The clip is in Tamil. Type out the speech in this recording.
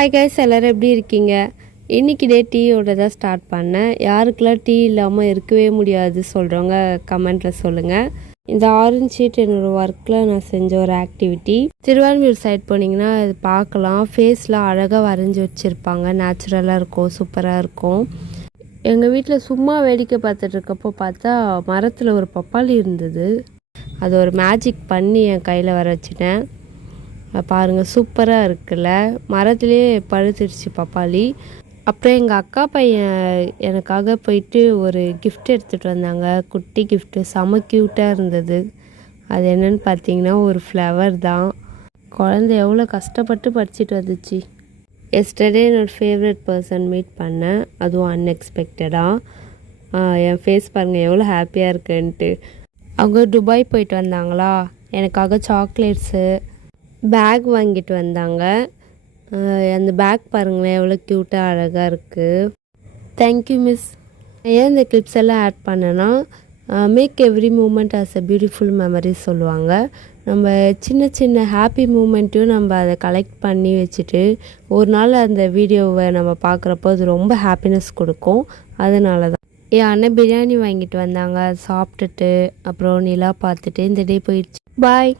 ஹாய் கைஸ், எல்லோரும் எப்படி இருக்கீங்க? இன்றைக்கி டே டீயோட தான் ஸ்டார்ட் பண்ணேன். யாருக்கெல்லாம் டீ இல்லாமல் இருக்கவே முடியாது சொல்கிறவங்க கமெண்ட்டில் சொல்லுங்கள். இந்த ஆரஞ்சு ஷீட் என்னோடய ஒர்க்கில் நான் செஞ்ச ஒரு ஆக்டிவிட்டி. திருவான்மியூர் சைட் போனீங்கன்னா அது பார்க்கலாம். ஃபேஸ்லாம் அழகாக வரைஞ்சி வச்சுருப்பாங்க. நேச்சுரலாக இருக்கும், சூப்பராக இருக்கும். எங்கள் வீட்டில் சும்மா வேடிக்கை பார்த்துட்ருக்கப்போ பார்த்தா மரத்தில் ஒரு பப்பாளி இருந்தது. அது ஒரு மேஜிக் பண்ணி என் கையில் வர வச்சுட்டேன். பாருங்கள், சூப்பராக இருக்குல்ல. மரத்துலேயே பழுத்துருச்சு பப்பாளி. அப்புறம் எங்கள் அக்கா பையன் எனக்காக போயிட்டு ஒரு கிஃப்ட் எடுத்துகிட்டு வந்தாங்க. குட்டி கிஃப்ட்டு, செம க்யூட்டாக இருந்தது. அது என்னென்னு பார்த்தீங்கன்னா ஒரு ஃப்ளவர் தான். குழந்தை எவ்வளோ கஷ்டப்பட்டு படிச்சுட்டு வந்துச்சு. எஸ்டர்டே என்னோடய ஃபேவரட் பர்சன் மீட் பண்ணேன், அதுவும் அன்எக்ஸ்பெக்டடாக. என் ஃபேஸ் பாருங்கள் எவ்வளோ ஹாப்பியாக இருக்குன்ட்டு. அவங்க துபாய் போயிட்டு வந்தாங்களா, எனக்காக சாக்லேட்ஸு பேக் வாங்கிட்டு வந்தாங்க. அந்த பேக் பாருங்களேன் எவ்வளோ க்யூட்டாக அழகாக இருக்குது. Thank you miss. ஏன் இந்த கிளிப்ஸ் எல்லாம் ஆட் பண்ணேன்னா, make every moment as a beautiful memory சொல்லுவாங்க. நம்ம சின்ன சின்ன ஹாப்பி மூமெண்ட்டையும் நம்ம அதை கலெக்ட் பண்ணி வச்சுட்டு ஒரு நாள் அந்த வீடியோவை நம்ம பார்க்குறப்போ அது ரொம்ப ஹாப்பினஸ் கொடுக்கும். அதனால தான் என் அண்ணன் பிரியாணி வாங்கிட்டு வந்தாங்க. சாப்பிட்டுட்டு அப்புறம் நிலா பார்த்துட்டு இந்த டே போயிடுச்சு. பாய்.